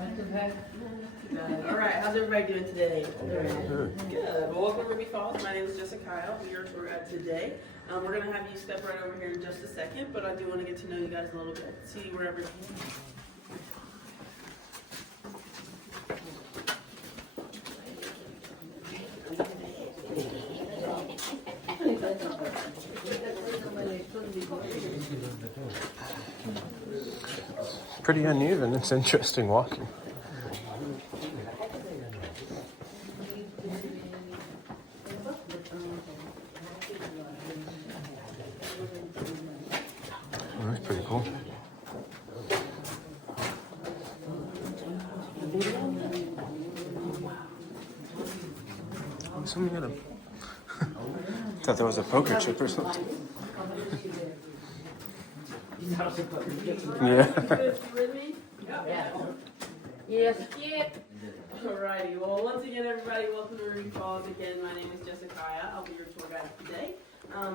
All right, how's everybody doing today? Good. Well, welcome to Ruby Falls. My name is Jessica. We are tour guide today. We're going to have you step right over here in just a second, but I do want to get to know you guys a little bit, see where everything is. Pretty uneven. It's interesting walking. Oh, that's pretty cool. Someone got a... thought that was a poker chip or something. Yeah. Yes. Alrighty. Well, once again, everybody, welcome to Ruby Falls. Again, my name is Jessica. I'll be your tour guide today.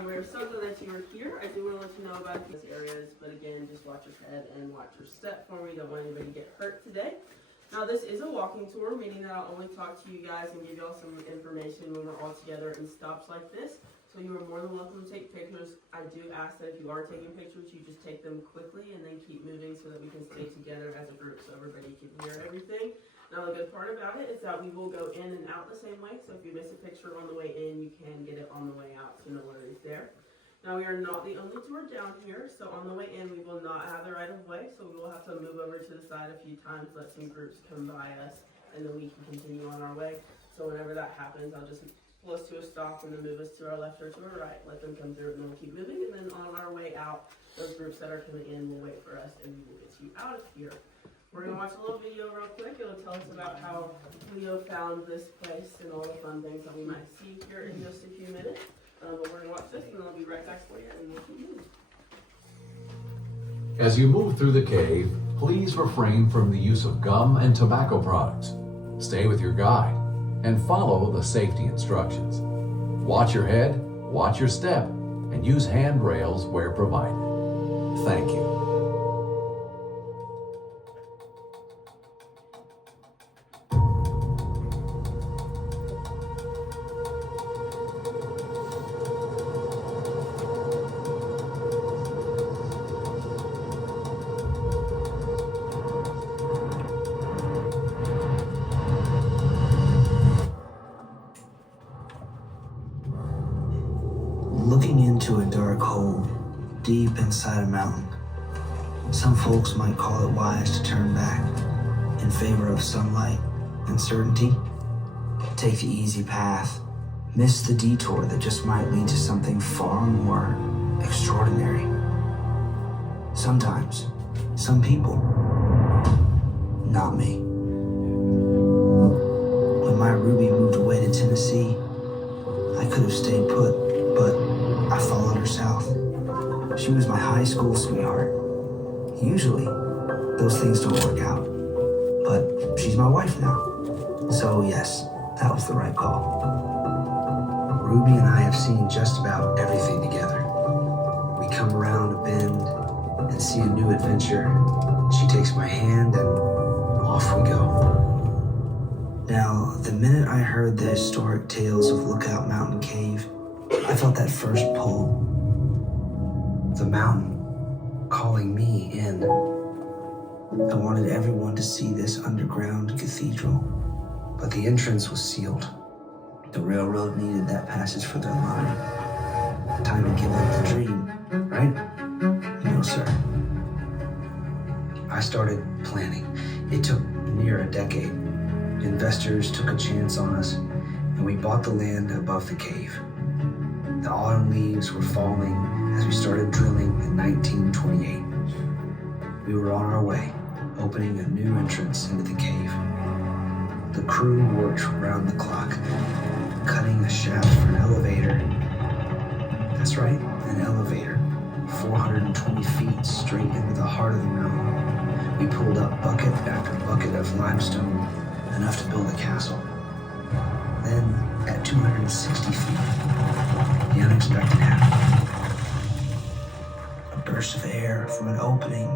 We're so glad that you are here. I do want to let you know about these areas, but again, just watch your head and watch your step for me. Don't want anybody to get hurt today. Now, this is a walking tour, meaning that I'll only talk to you guys and give y'all some information when we're all together in stops like this. So you are more than welcome to take pictures. I do ask that if you are taking pictures, you just take them quickly and then keep moving so that we can stay together as a group so everybody can hear everything. Now, the good part about it is that we will go in and out the same way. So if you miss a picture on the way in, you can get it on the way out, so no worries there. Now, we are not the only tour down here, so on the way in, we will not have the right of way, so we will have to move over to the side a few times, let some groups come by us, and then we can continue on our way. So whenever that happens, I'll just pull us to a stop and then move us to our left or to our right, let them come through, and then we'll keep moving, and then on our way out, those groups that are coming in will wait for us, and we will get you out of here. We're going to watch a little video real quick. It'll tell us about how Leo found this place and all the fun things that we might see here in just a few minutes. But we're going to watch this, and then I'll be right back for you, and we'll keep moving. As you move through the cave, please refrain from the use of gum and tobacco products. Stay with your guide and follow the safety instructions. Watch your head, watch your step, and use handrails where provided. Thank you. Looking into a dark hole deep inside a mountain. Some folks might call it wise to turn back in favor of sunlight and certainty. Take the easy path, miss the detour that just might lead to something far more extraordinary. Sometimes, some people, not me. When my Ruby moved away to Tennessee, I could have stayed put, but I followed her south. She was my high school sweetheart. Usually, those things don't work out, but she's my wife now. So yes, that was the right call. Ruby and I have seen just about everything together. We come around a bend and see a new adventure. She takes my hand and off we go. Now, the minute I heard the historic tales of Lookout Mountain Cave, I felt that first pull. The mountain calling me in. I wanted everyone to see this underground cathedral, but the entrance was sealed. The railroad needed that passage for their line. Time to give up the dream, right? No, sir. I started planning. It took near a decade. Investors took a chance on us, and we bought the land above the cave. The autumn leaves were falling as we started drilling in 1928. We were on our way, opening a new entrance into the cave. The crew worked round the clock, cutting a shaft for an elevator. That's right, an elevator, 420 feet straight into the heart of the mountain. We pulled up bucket after bucket of limestone, enough to build a castle. Then, at 260 feet, the unexpected happened. A burst of air from an opening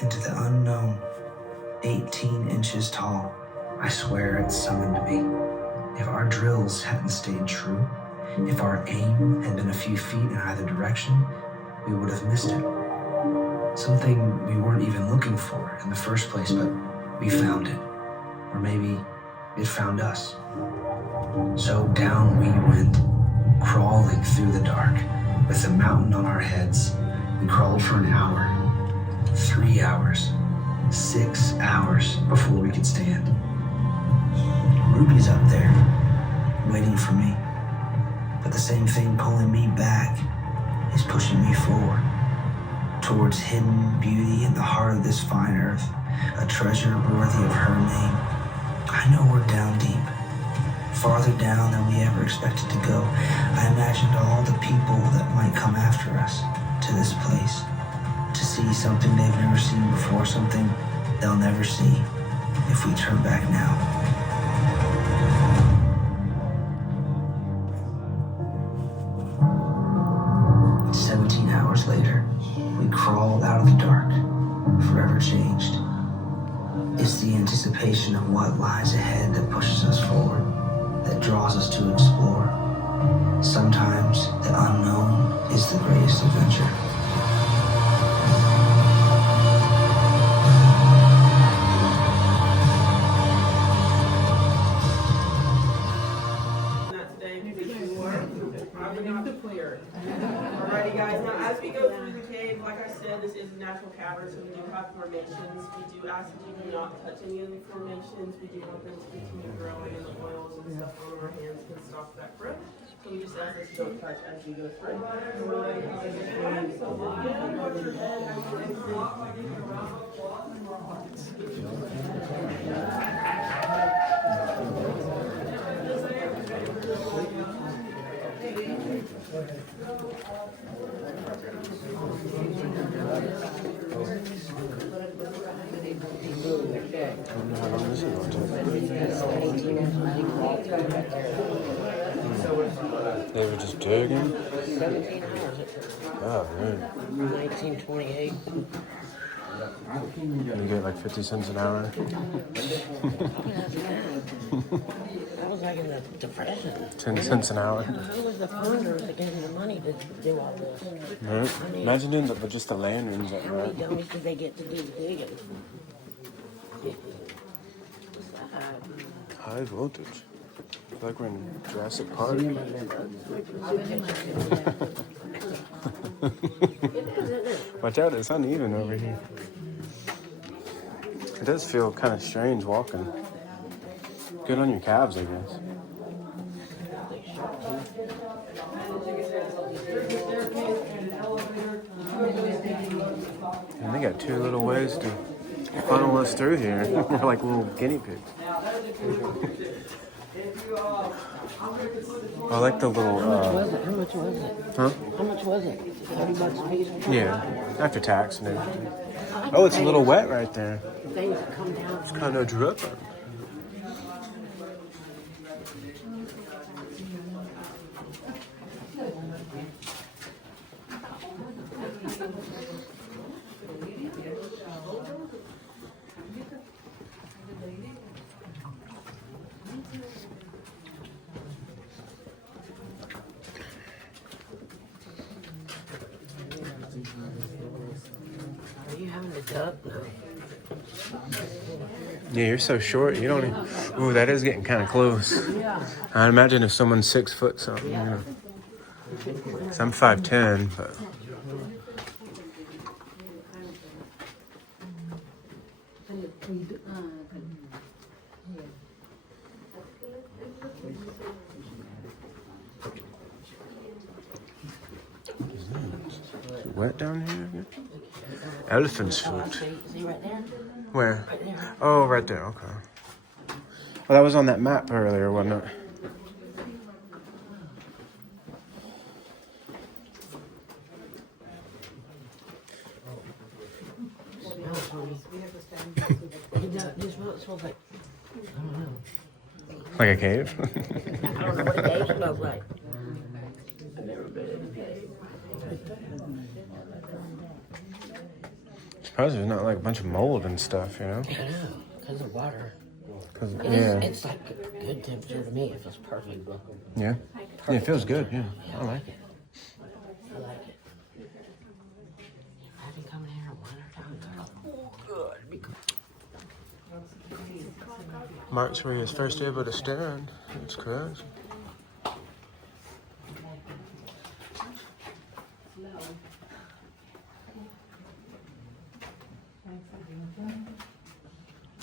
into the unknown. 18 inches tall. I swear it summoned me. If our drills hadn't stayed true, if our aim had been a few feet in either direction, we would have missed it. Something we weren't even looking for in the first place, but we found it. Or maybe it found us. So down we went, crawling through the dark, with the mountain on our heads. We crawled for an hour, 3 hours, 6 hours before we could stand. Ruby's up there, waiting for me. But the same thing pulling me back is pushing me forward, towards hidden beauty in the heart of this fine earth, a treasure worthy of her name. I know we're down deep, farther down than we ever expected to go. I imagined all the people that might come after us to this place, to see something they've never seen before, something they'll never see if we turn back now. 17 hours later, we crawled out of the dark, forever changed. It's the anticipation of what lies ahead that pushes us forward, that draws us to explore. Sometimes the unknown is the greatest adventure. Alrighty guys, now as we go through the cave, like I said, this is a natural cavern, so we do have formations. We do ask that you do not touch any of the formations. We do want them to continue growing and the oils and stuff on our hands can stop that growth. So we just ask that you don't touch as we go through. So we'll begin with your head as you They were just digging? 17 hours. Oh, man. 1928. And you get like 50 cents an hour? That was like in the Depression. 10 cents an hour? Who was the funders that gave them the money to do all this? Right. Imagine ends up with just the land ends up, How many right? dummies did they get to do the digging? High voltage. I feel like we're in Jurassic Park. Watch out, it's uneven over here. It does feel kind of strange walking. Good on your calves, I guess. And they got 2 little ways to funnel us through here. We're like little guinea pigs. I like the little, How much was it? huh? How much was it? $30 a piece? Yeah, after tax and everything. Oh, it's a little wet right there. Things that come down. It's kind of dripping. Are you having a duck? No. Yeah, you're so short. You don't even... Ooh, that is getting kind of close. Yeah. I imagine if someone's 6 foot something, you know. 'Cause I'm 5'10", but... Is it wet down here again? Elephant's foot. See right there? Where? Right there. Oh, right there. Okay. Well, that was on that map earlier, wasn't it? This smells like, I don't know. Like a cave? I don't know what a cave smells like. I've never been in a cave. Surprised there's not like a bunch of mold and stuff, you know? Yeah, I know, because of water. Yeah. It's like good temperature to me. It feels perfect. Yeah. Yeah, it feels good. Yeah, I like it. I like it. I've been coming here a winter time. Oh, good. It'd be good. March where he was first able to stand. That's crazy.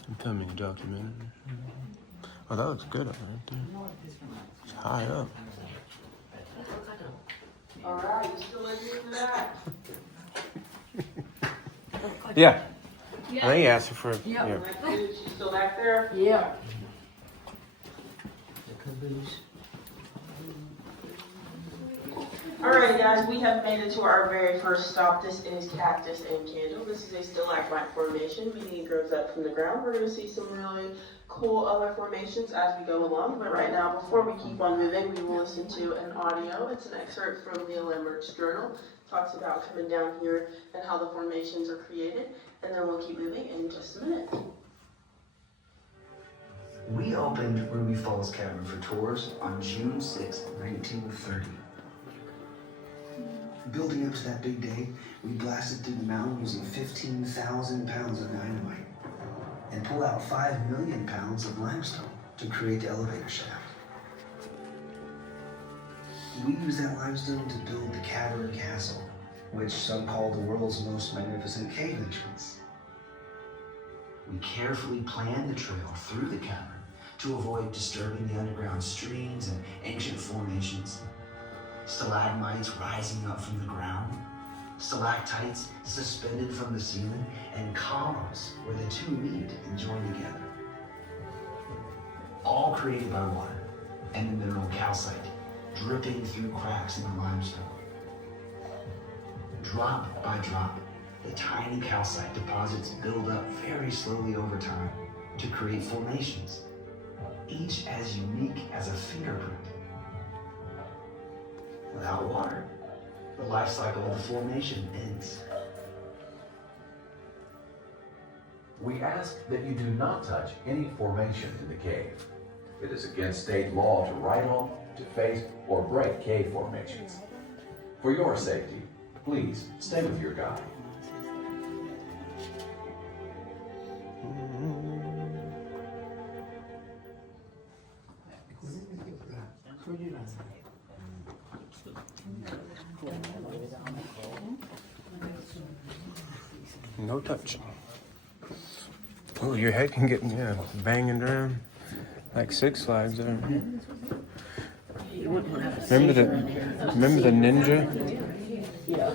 I'm filming a documentary. Oh, that looks good up right there. It's high up. Alright, you still with me for that? Yeah. I think he asked her for. Yeah. She's still back there? Yeah. The caboose. Alright guys, we have made it to our very first stop. This is Cactus and Candle. This is a stalagmite formation, meaning it grows up from the ground. We're going to see some really cool other formations as we go along. But right now, before we keep on moving, we will listen to an audio. It's an excerpt from the Lemmert's journal. It talks about coming down here and how the formations are created. And then we'll keep moving in just a minute. We opened Ruby Falls Cavern for tours on June 6, 1930. Building up to that big day, we blasted through the mountain using 15,000 pounds of dynamite and pulled out 5 million pounds of limestone to create the elevator shaft. We used that limestone to build the Cavern Castle, which some call the world's most magnificent cave entrance. We carefully planned the trail through the cavern to avoid disturbing the underground streams and ancient formations. Stalagmites rising up from the ground, stalactites suspended from the ceiling, and columns where the two meet and join together. All created by water and the mineral calcite dripping through cracks in the limestone. Drop by drop, the tiny calcite deposits build up very slowly over time to create formations, each as unique as a fingerprint. Without water, the life cycle of the formation ends. We ask that you do not touch any formation in the cave. It is against state law to write on, to face, or break cave formations. For your safety, please stay with your guide. No touching. Oh, your head can get banging around like Six Flags there. Remember the ninja? Yeah.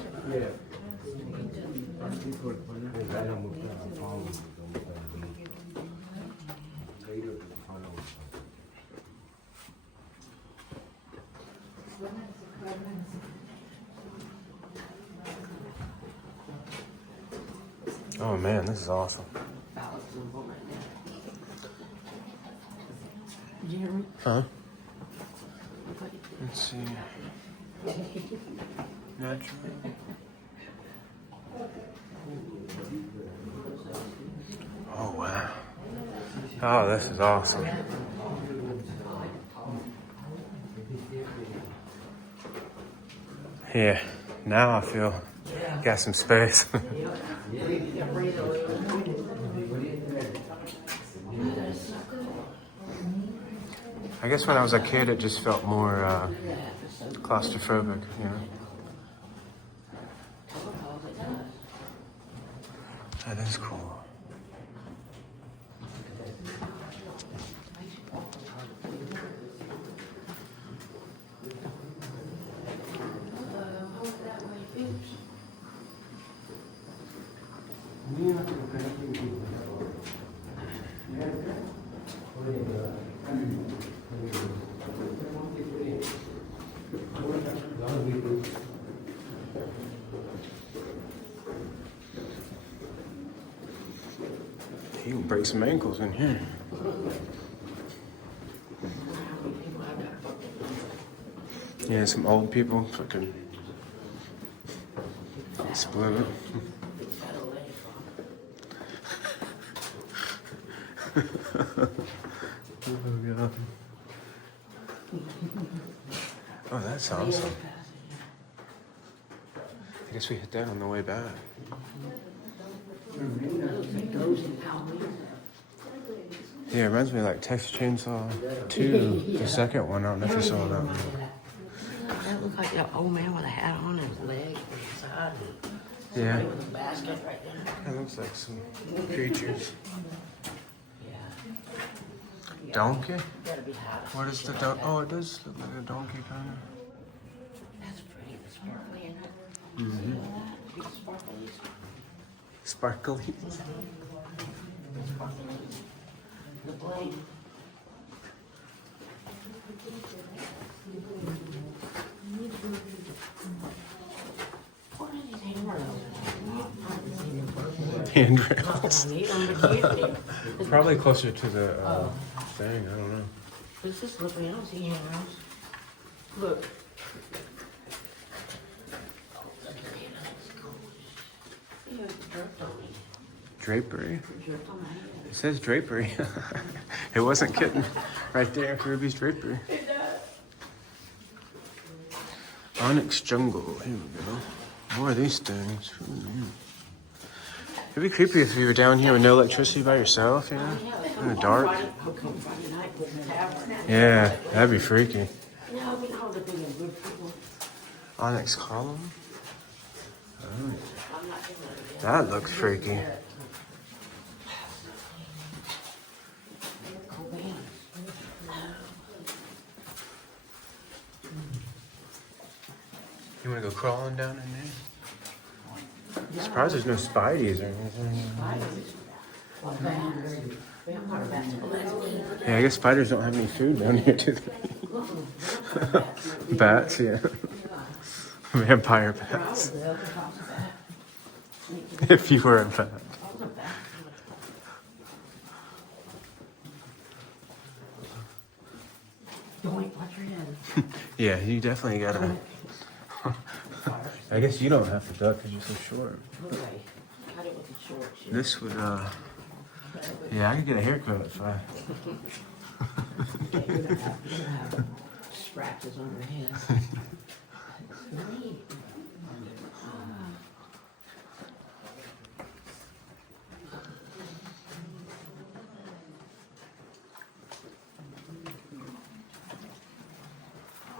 Oh man, this is awesome. Did you hear me? Huh? Let's see. Natural. Oh wow. Oh, this is awesome. Yeah, now I feel got some space. I guess when I was a kid, it just felt more claustrophobic, you know? That is cool. You can break some ankles in here. Yeah, some old people fucking split it. Oh, God. Oh, that's awesome. I guess we hit that on the way back. Yeah, it reminds me of like Texas Chainsaw 2, the second one. I don't know if you saw that one. That looked like that old man with a hat on his leg or his side. Yeah. Somebody with a basket right there. It looks like some creatures. Yeah. Donkey? Gotta be hot. What is the donkey? Oh, it does look like a donkey kind of. That's pretty. The sparkly in it. Mm-hmm. See all that? Big sparklies. Sparkly. The sparklies. The blade. What are these handrails? Handrails. I need them to keep me. Probably closer to the thing. I don't know. It's just looking. I don't see handrails. Look. Yeah, it's draped on me. Drapery. Draped on my head. It says drapery. It wasn't kidding. Right there, Ruby's drapery. Onyx jungle. Here we go. More of these things. It'd be creepy if you were down here with no electricity by yourself, you know? In the dark. Yeah, that'd be freaky. Yeah, we call the big and good people. Onyx column. Oh, I'm not gonna let it that looks freaky. Cool band. You want to go crawling down in there? I'm surprised there's no spideys or anything. Yeah, I guess spiders don't have any food down here, do they? Bats, yeah. Vampire bats. If you were a bat. Don't watch your head. Yeah, you definitely gotta. I guess you don't have to duck because you're so short. Okay. Cut it with the short shit. This would, yeah, I could get a haircut if I. You're gonna have scratches on your head. Neat.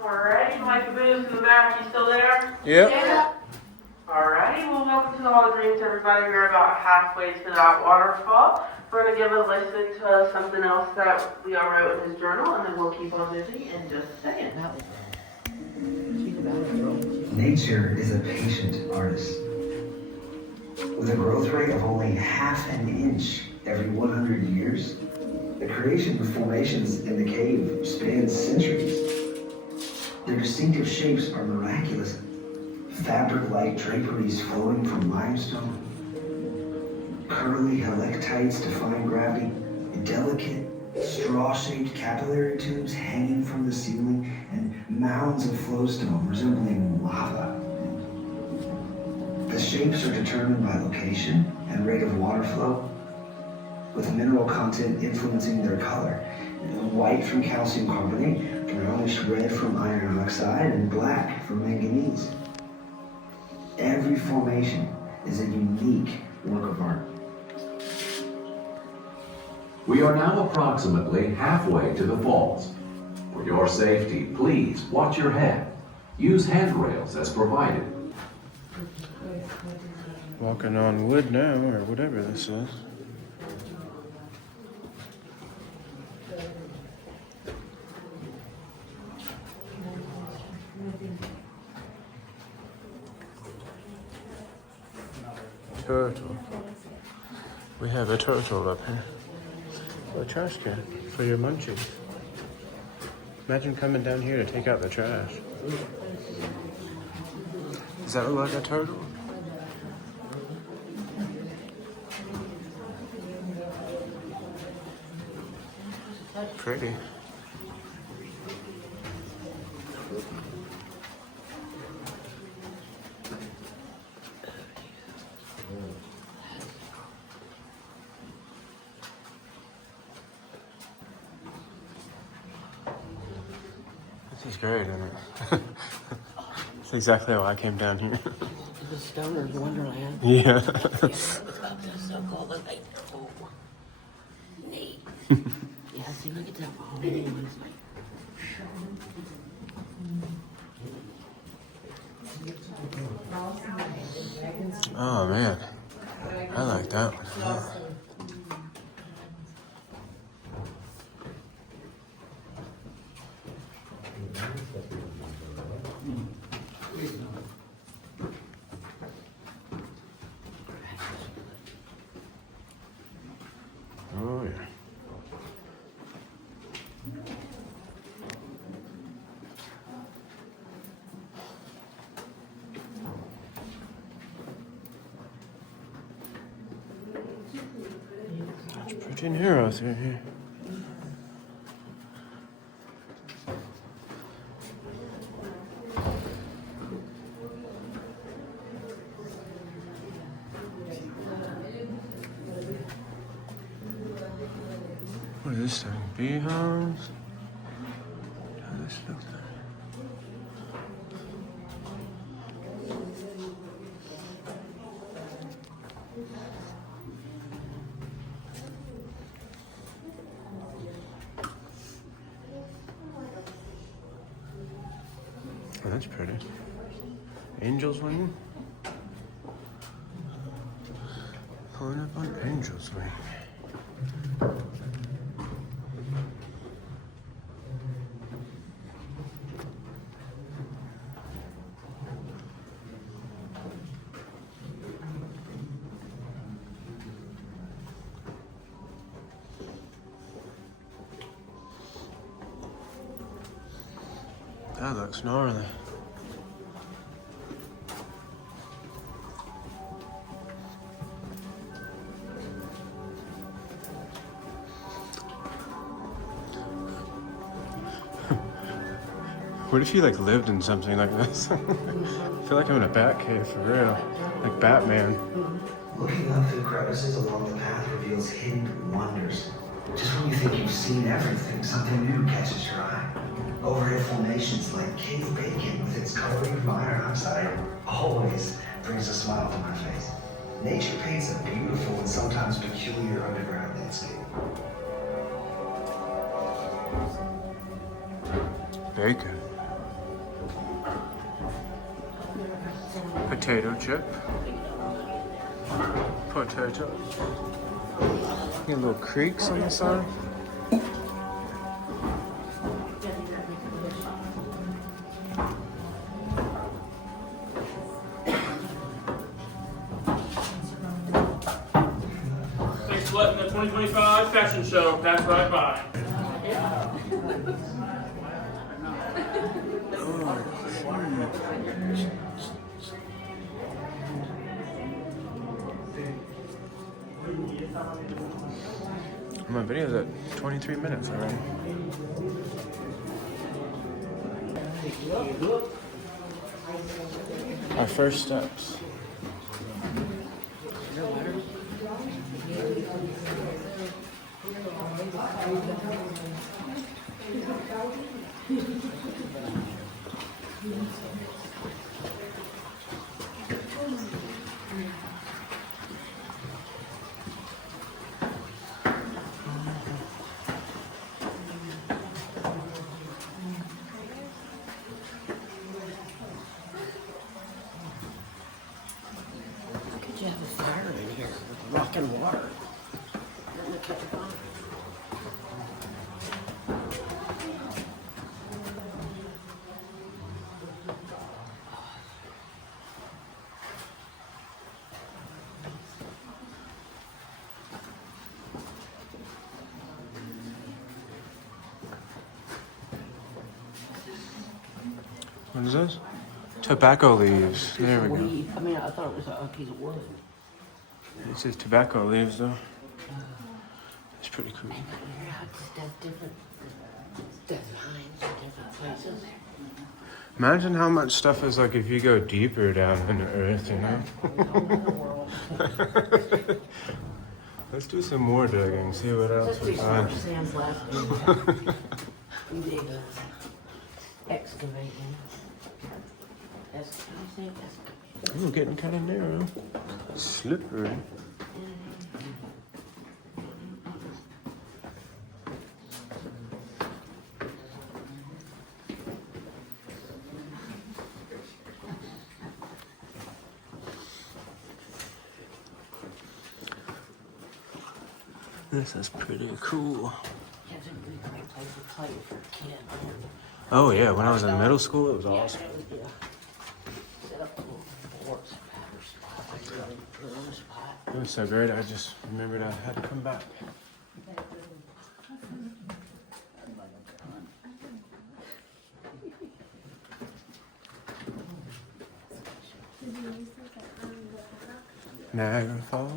Alrighty, Mike Booth in the back, you still there? Yep. Yeah. Alrighty, well welcome to the Hall of Dreams everybody. We're about halfway to that waterfall. We're going to give a listen to something else that Leo wrote in his journal, and then we'll keep on moving in just a second. Nature is a patient artist. With a growth rate of only half an inch every 100 years, the creation of formations in the cave spans centuries. Their distinctive shapes are miraculous. Fabric-like draperies flowing from limestone, curly helictites defying gravity, delicate straw-shaped capillary tubes hanging from the ceiling, and mounds of flowstone resembling lava. The shapes are determined by location and rate of water flow, with mineral content influencing their color. White from calcium carbonate, brownish red from iron oxide, and black from manganese. Every formation is a unique work of art. We are now approximately halfway to the falls. For your safety, please watch your head. Use handrails as provided. Walking on wood now, or whatever this is. Turtle. We have a turtle up here. A trash can for your munchies. Imagine coming down here to take out the trash. Does that look like a turtle? Pretty. great, isn't it? It's exactly why I came down here. The Stoner's Wonderland. Yeah. Yeah, it's got this so-called like, oh, neat. Yeah, see, look at that mahogany one. Oh man, I like that one. Yeah. Oh yeah. That's pretty narrow through here. What is this thing? Beehives? How does this look like? Oh, that's pretty. Angel's wing? Pulling up on Angel's wing. That looks gnarly. What if you like lived in something like this? I feel like I'm in a bat cave for real. Like Batman. Looking up through crevices along the path reveals hidden wonders. Just when you think you've seen everything, something new catches your eye. Overhead formations like cave bacon with its coloring of iron oxide always brings a smile to my face. Nature paints a beautiful and sometimes peculiar underground landscape. Bacon. Potato chip. Potato. Get little creeks on the side. Thanks for letting the 2025 fashion show pass right by. My video's at 23 minutes already. Our first steps. How could you have a fire in here with rock and water? Doesn't it catch fire? What is this? Tobacco leaves. There we go. Weed. I mean, I thought it was a piece of wood. It says tobacco leaves though. It's pretty cool. That's different. That's pines in different places. Imagine how much stuff is like if you go deeper down in the earth, you know? Let's do some more digging, see what else Let's we do some more find. sands left. We dig excavating. I think excavating. Ooh, getting kind of narrow. Slippery. This is pretty cool. Yeah, it's a really great place to play for a kid. Oh yeah, when I was in middle school, it was awesome. Yeah. Set up a little sports spot, like really put on the spot. It was so great, I just remembered I had to come back. Niagara Falls.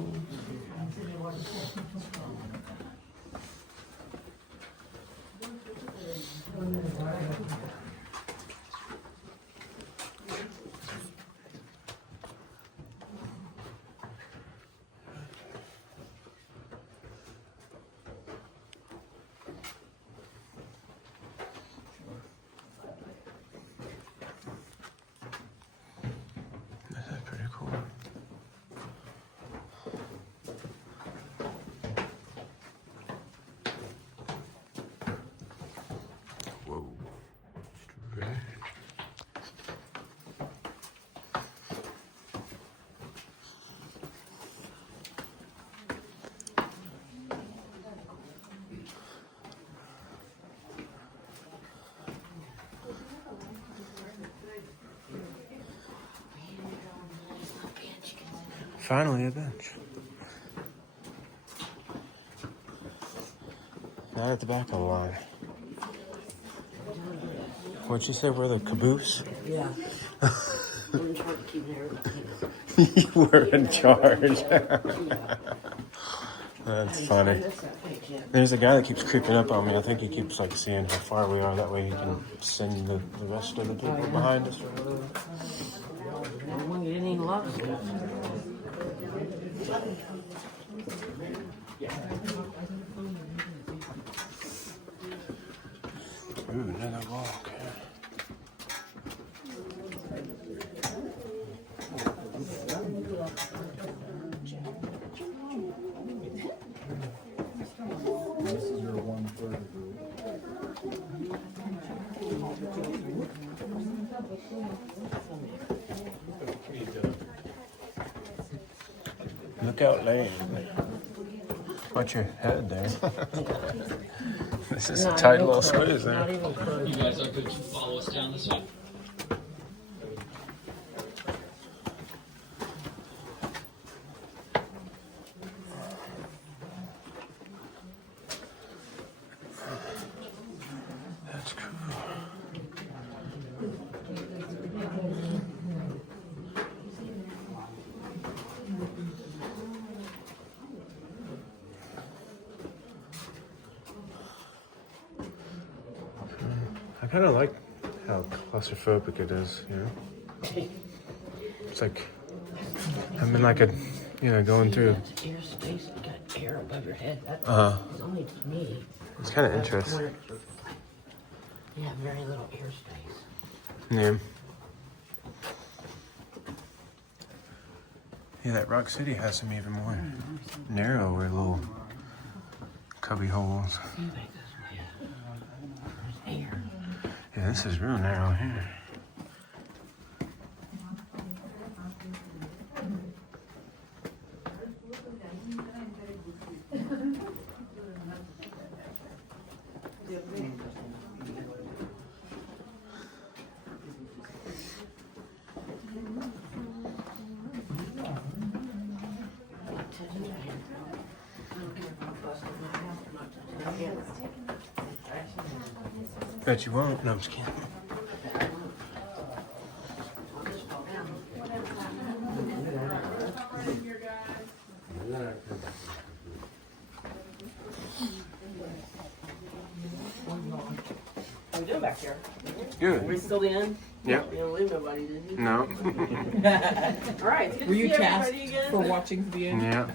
This is pretty cool. Whoa. Strange. Finally a bench. Not at the back of the line. What'd you say? We're the caboose? Yeah. I'm in charge of keeping everything. You were in charge. That's funny. There's a guy that keeps creeping up on me. I think he keeps like seeing how far we are. That way he can send the rest of the people behind us or whatever. No one get any luck. Ooh, another walk. Lookout Lane. Watch your head there. This is a tight little squeeze Not there. even close. You guys are good to follow us down this way. That's cool. I kind of like how claustrophobic it is, you know? It's like, I'm in like a, going through. That's air space. You got air above your head. That's it's only to me. It's kind of That's interesting. where you have very little air space. Yeah. Yeah, that Rock City has some even more narrower little cubby holes. You make this way. There's air. Yeah, this is real narrow here. Bet you won't. No, I'm just kidding. How we doing back here? Good. We still in? Yeah. You didn't leave nobody, did you? No. All right. It's good Were to you see tasked everybody again. for watching to the end? Yeah.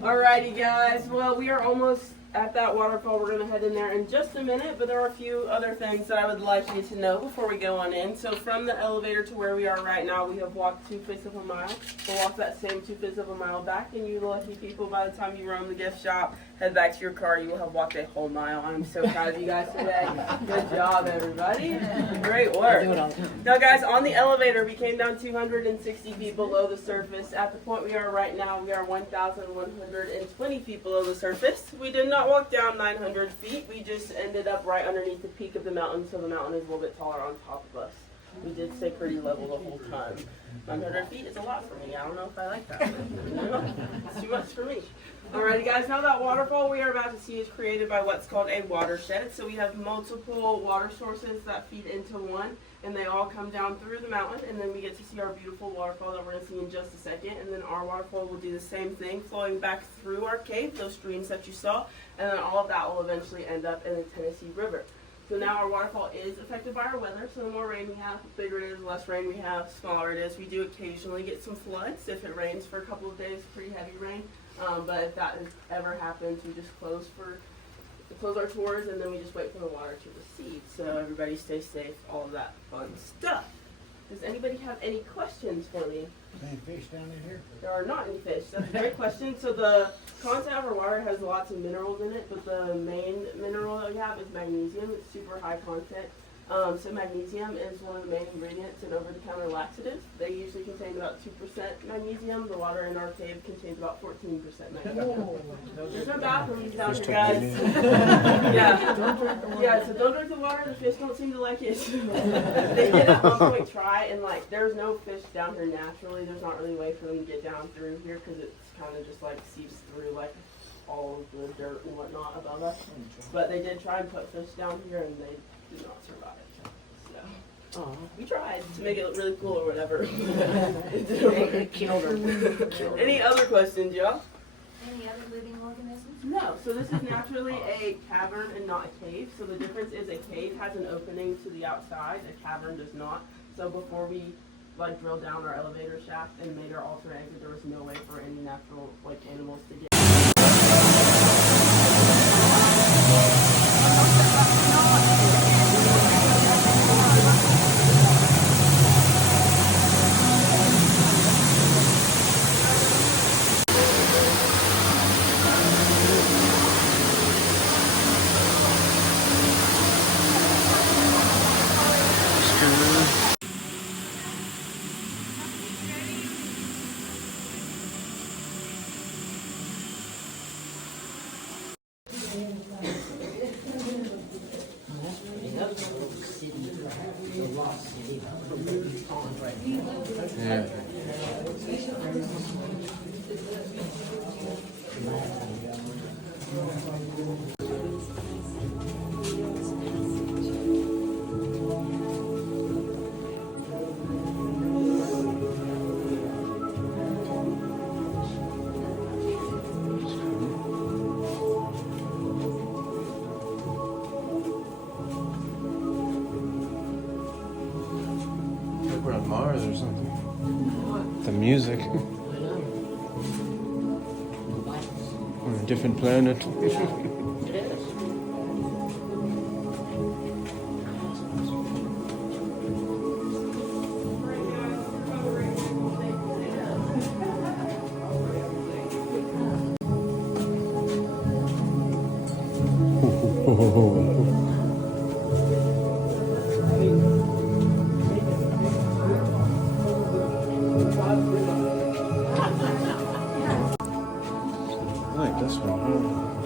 Alrighty, guys. Well, we are almost at that waterfall. We're going to head in there in just a minute, but there are a few other things that I would like you to know before we go on in. So from the elevator to where we are right now, we have walked 2/5 of a mile. We'll walk that same 2/5 of a mile back, and you lucky people, by the time you roam the gift shop, head back to your car, you will have walked a whole mile. I'm so proud of you guys today. Good job, everybody. Great work. Now, guys, on the elevator, we came down 260 feet below the surface. At the point we are right now, we are 1,120 feet below the surface. We did not walk down 900 feet. We just ended up right underneath the peak of the mountain, so the mountain is a little bit taller on top of us. We did stay pretty level the whole time. 900 feet is a lot for me. I don't know if I like that. It's too much for me. Alrighty, guys, now that waterfall we are about to see is created by what's called a watershed. So we have multiple water sources that feed into one, and they all come down through the mountain, and then we get to see our beautiful waterfall that we're going to see in just a second. And then our waterfall will do the same thing, flowing back through our cave, those streams that you saw, and then all of that will eventually end up in the Tennessee River. So now our waterfall is affected by our weather. So the more rain we have, the bigger it is, the less rain we have, the smaller it is. We do occasionally get some floods if it rains for a couple of days, pretty heavy rain. But if that ever happens, we just close our tours, and then we just wait for the water to recede. So everybody stay safe, all of that fun stuff. Does anybody have any questions for me? Any fish down in here? There are not any fish. That's a great question. So the content of our water has lots of minerals in it, but the main mineral that we have is magnesium. It's super high content. So magnesium is one of the main ingredients in over-the-counter laxatives. They usually contain about 2% magnesium. The water in our cave contains about 14% magnesium. There's no bathrooms down here, guys. Yeah, so don't drink the water. The fish don't seem to like it. They did at one point try, and there's no fish down here naturally. There's not really a way for them to get down through here because it's kind of just seeps through all of the dirt and whatnot above us. But they did try and put fish down here, and they did not survive. So we tried to make it look really cool or whatever. It killed her. Any other questions, y'all? Any other living organisms? No. So this is naturally a cavern and not a cave. So the difference is a cave has an opening to the outside. A cavern does not. So before we drilled down our elevator shaft and made our alternate exit, there was no way for any natural animals to get. Yeah. We're on Mars or something. The music. On a different planet. It is. I like this one.